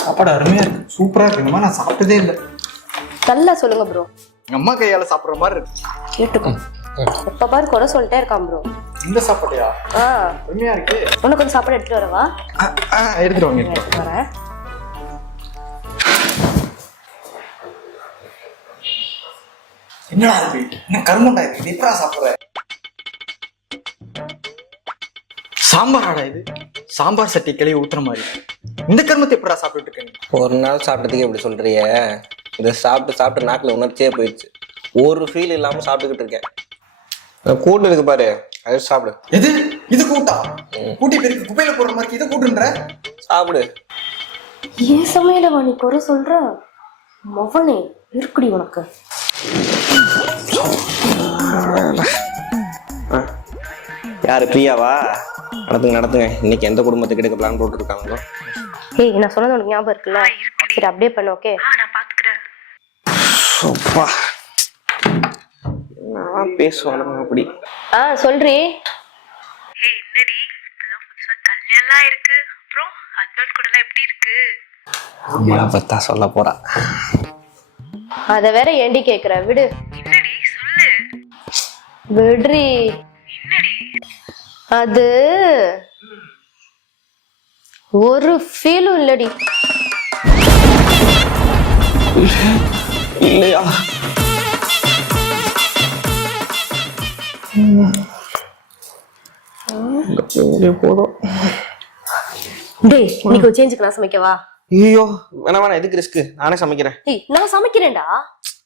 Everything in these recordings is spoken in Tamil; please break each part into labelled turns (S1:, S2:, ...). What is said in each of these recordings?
S1: சாப்பாடு அருமையா இருக்கு. சூப்பரா இருக்கு. இந்த மாதிரி நான் சாப்பிட்டதே இல்லை.
S2: நல்லா சொல்லுங்க ப்ரோ
S1: எங்க அம்மா கையால சாப்பிடுற மாதிரி இருக்கு.
S2: கேட்டுக்கோ. எப்ப பாரு குறை சொல்லிட்டே இருக்கான் ப்ரோ
S1: இந்த சாப்பாட்டையா?
S2: ஆ.
S1: அருமையா இருக்கு.
S2: உனக்கு கொஞ்சம் சாப்பாடு எடுத்துட்டு வரவா?
S1: எடுத்துட்டு வாங்க. எடுத்துட்டு
S2: வரேன்.
S1: என்னடா இது? என்ன கருமண்டா இது? இது எப்படா சாப்பிடுற? சாம்பாராடா இது? சாம்பார் சட்டி கிளவி ஊத்துற மாதிரி. இந்த கருமத்தை எப்படா சாப்பிட்டுட்டு இருக்கீங்க
S3: ஒரு நாள் சாப்பிட்டதுக்கு இப்படி சொல்றிய? இதை சாப்பிட்டு சாப்பிட்டு நாக்கில் உணர்ச்சியே போயிடுச்சு ஒரு ஃபீல் இல்லாமல் சாப்பிட்டுக்கிட்டு இருக்கேன். கூட்டு இருக்கு பாரு. அது சாப்பிடு.
S1: எது? இது கூட்டா? கூட்டி பெருக்கு குப்பையில போடுற மாதிரி இது கூட்டுன்ற?
S3: சாப்பிடு.
S2: ஏன் சமையலவா நீ குறை சொல்ற? மவனே இருக்குடி உனக்கு.
S3: யாரு பிரியாவா? நடத்துங்க நடத்துங்க இன்னைக்கு எந்த குடும்பத்துக்கு எடுக்க பிளான் போட்டுருக்காங்களோ?
S2: ஏய் நான் சொன்னது உனக்கு ஞாபகம் இருக்குல்ல? சரி அப்படியே பண்ணு ஓகே?
S3: அப்பா. என்ன பேசுவானுங்க அப்படி?
S2: ஆ சொல்றி.
S4: ஏய் என்னடி? இப்பதான் புதுசா கல்யாணம்லாம் இருக்கு. அப்புறம் ஹஸ்பண்ட் கூட எப்படி இருக்கு?
S3: அம்மா பத்தா சொல்ல போறா.
S2: அத வேற ஏண்டி கேக்குற? விடு.
S4: என்னடி? சொல்லு.
S2: விடுறி. அது ஒரு ஃபீலும் இல்லடி.
S3: இல்லையா? போதும்.
S2: டேய் இன்னைக்கு சேஞ்சுக்கு நான் சமைக்கவா?
S3: ஐயோ வேணா வேணாம் எதுக்கு ரிஸ்க் நானே சமைக்கிறேன்.
S2: நான் சமைக்கிறேன்டா.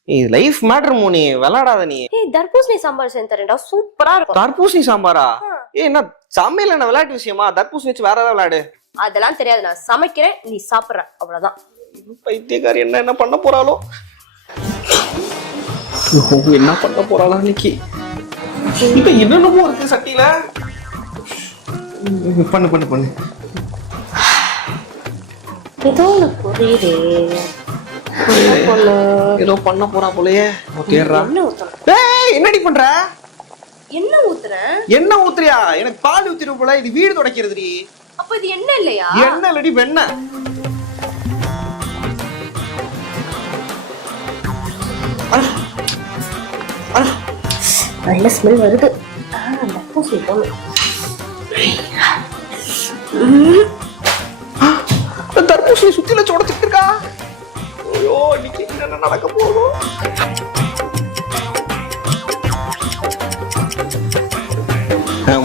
S3: Life matter Moni. விளையாடாத நீ.
S2: ஏய் தர்பூசணி சாம்பார் செஞ்சு தரேன்டா. சூப்பரா இருக்கும்.
S3: தர்பூசணி சாம்பாரா? ஏ என்ன சமையல் என்ன விளையாட்டு விஷயமா? தர்பூசணி வச்சு வேற ஏதாவது விளையாடு.
S2: அதெல்லாம் தெரியாது. நான் சமைக்கிறேன் நீ சாப்பிடுற. அவ்வளவுதான்.
S3: பைத்தியக்காரி என்ன என்ன பண்ண போறாளோ? என்ன பண்ண போறாளா இன்னைக்கு? இப்ப என்னென்னமோ இருக்கு சட்டியில? பண்ணு பண்ணு பண்ணு.
S2: ஏதோ ஒண்ணு புரியுதே.
S3: ஏதோ பண்ண போறா போலயே. ஏய் என்னடி பண்ற?
S2: என்ன ஊத்துறேன்
S3: என்ன ஊத்துறியா? எனக்கு பால் ஊத்திரு போல இது வீடு துடைக்கிறதுடி.
S2: அப்ப இது என்ன இல்லையா?
S3: என்ன இல்லடி வெண்ண
S2: நல்ல ஸ்மெல் வருது. தர்பூசணி
S3: சுத்தில என்ன நடக்க போதும்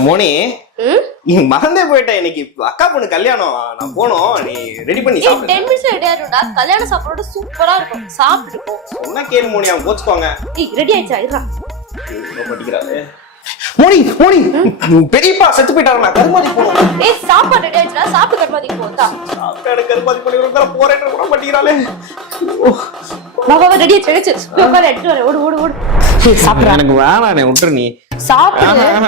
S3: மோனி மறந்தே போயிட்ட இன்னைக்கு. அக்கா பொண்ணு கல்யாணம். நான் போனோம். நீ ரெடி பண்ணி சாப்பிடு.
S2: டென் மினிட்ஸ் ரெடி ஆயிடும்டா கல்யாண சாப்பாடு சூப்பரா இருக்கும். சாப்பிட்டு
S3: சொன்னா கேளு மோனி அவங்க கோச்சுக்கோங்க
S2: ஏய் ரெடி ஆயிடுச்சா? இருடா.
S3: படிக்கிறாரு மோனி மோனி பெரியப்பா செத்து போயிட்டாருண்ணா கருமாதி போகணும்.
S2: ஏய் சாப்பாடு ரெடி ஆயிடுச்சுடா. சாப்பிட்டு கருமாதிக்கு போதா
S3: சாப்பிட்டு எனக்கு கருமாதி பண்ணி விடுறா போறேன்னு கூட மாட்டேங்கிறாளே ஓ
S2: வா வா ரெடி ஆயிடுச்சு ready ஆயிடுச்சு போய் உட்காரு எடுத்து வரேன். ஓடு ஓடு ஓடு. ஏய் சாப்பிடுறா.
S3: எனக்கு வேணாம் விட்டுரு நீ
S2: சாப்பிடு
S3: வேணாம்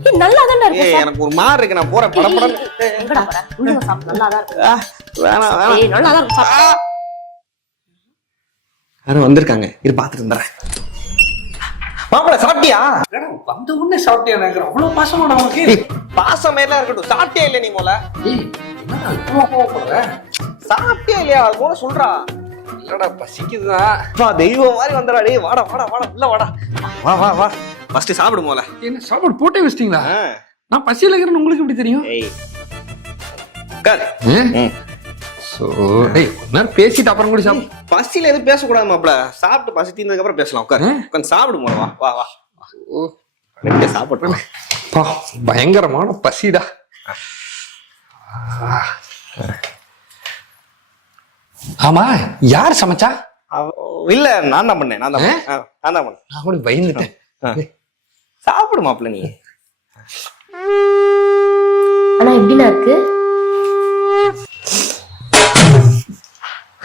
S3: எனக்கு
S2: நல்லா தானே இருக்கு
S3: எனக்கு ஒரு மாதிரி இருக்கு நான் போறேன் படம் படம்.
S2: ஏய், எங்கடா போற? உள்ள சாப்பிடு. நல்லா தான் இருக்கு.
S3: ஆ, வேணாம் வேணாம்.
S2: ஏய் நல்லா தான் இருக்கு சாப்பிடு.
S3: யாரும் வந்திருக்காங்க. இரு பாத்துட்டு இருந்துறேன் மாப்பிள சாப்பிட்டியா?
S1: வந்த உடனே சாப்பிட்டியா எனக்கு அவ்வளவு பாசமா உனக்கு.
S3: பாசம் எல்லாம் இருக்கட்டும். சாப்பிட்டியா இல்ல நீ போல? சாப்பிட்டியா இல்லையா? அது போல சொல்றா. இல்லடா பசிக்குதுதான் வா தெய்வம் மாதிரி வந்துடா டேய் வாடா வாடா வாடா உள்ள வாடா. வா வா வா. ஃபர்ஸ்ட் சாப்பிடு போல.
S5: என்ன சாப்பாடு போட்டே வச்சிட்டீங்களா? நான் பசியில இருக்கிறேன்னு உங்களுக்கு எப்படி தெரியும்?
S3: உட்கார்.
S5: ஸோ டேய் நேரம் பேசிட்டு அப்புறம் கூட சாப்பிடு
S3: பசியில எதுவும் பேசக்கூடாது மாப்பிள. சாப்பிட்டு பசி தீர்ந்ததுக்கு அப்புறம் பேசலாம். உட்காரு. உட்காந்து சாப்பிடு போல வா வா வா. ஓ. ரெண்டே சாப்பிட்டு
S5: பா பயங்கரமான பசிடா. ஆமா யார் சமைச்சா?
S3: இல்ல நான் தான் பண்ணேன் நான் தான் நான் தான் பண்ணேன்.
S5: நான் கூட பயந்துட்டேன்.
S3: ஆ. சாப்பிடு மாப்பிள நீ.
S2: ஆனா எப்படிண்ணா இருக்கு?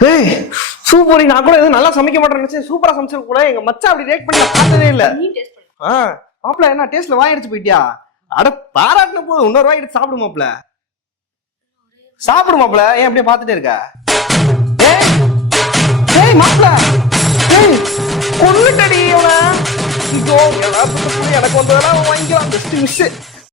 S3: ஏய் சூப்பர் நான் கூட எதுவும் நல்லா சமைக்க மாட்டேன்னு சூப்பரா சமைச்சிருக்க கூட எங்க மச்சான் அப்படி ரேட் பண்ணி பார்த்ததே இல்ல.
S2: நீ டேஸ்ட் பண்ணு.
S3: ஆ மாப்பிள என்ன டேஸ்ட்ல வாய் அடிச்சு போயிட்டியா? அட பாராட்டின போது இன்னொரு வாய் எடுத்து சாப்பிடு மாப்பிள சாப்பிடு மாப்பிள ஏன் அப்படியே பார்த்துட்டே இருக்க? ஏய் மாப்பிள. ஏய் கொன்னுட்டடி அவன ஐயோ எனக்கு வந்ததெல்லாம் வாங்கிக்கலாம். Best miss